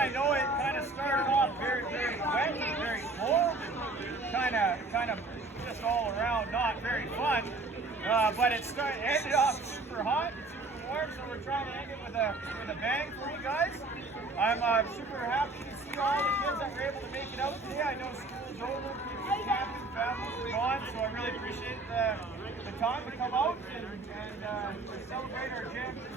I know it kind of started off very, very wet, very cold, kind of just all around not very fun. But it ended up super hot and super warm, so we're trying to end it with a bang for you guys. I'm super happy to see all the kids that were able to make it out today. I know school's over, kids are camping, families are gone, so I really appreciate the time to come out and celebrate our championship.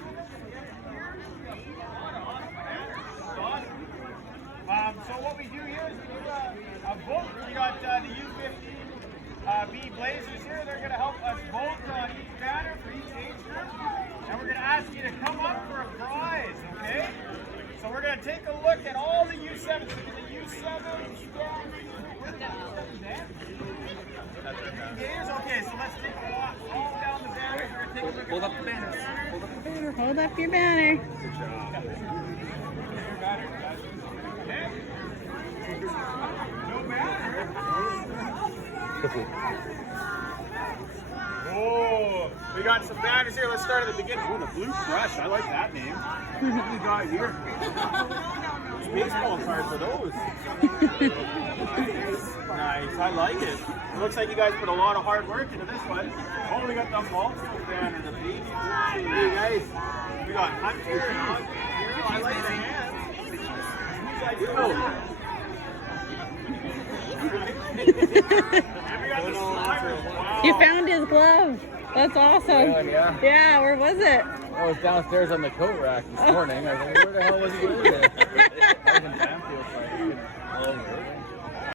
So what we do here is we do a vote. We got the U15B Blazers here. They're going to help us vote on each banner for each age group. And we're going to ask you to come up for a prize, okay? So we're going to take a look at all the U7s. So the U7 okay, so let's take a walk all down the banners. We're going to take a look Hold at up the banners. Hold up the banner. Hold up your banner. Good job. No banner. Oh, we got some banners here. Let's start at the beginning. Oh, the Blue Crush. I like that name. What do we got here? Baseball cards are those. Nice. I like it. It looks like you guys put a lot of hard work into this one. Oh, we got the multiple banner, the baby blue. Hey guys, we got Hunter and Hunter. I like the hands. Who's that? And we got the Slimer. Wow. You found his glove. That's awesome. Yeah. Yeah, where was it? I was downstairs on the coat rack this morning. I was like, where the hell was he doing? I was in Banfield, so I didn't all over it.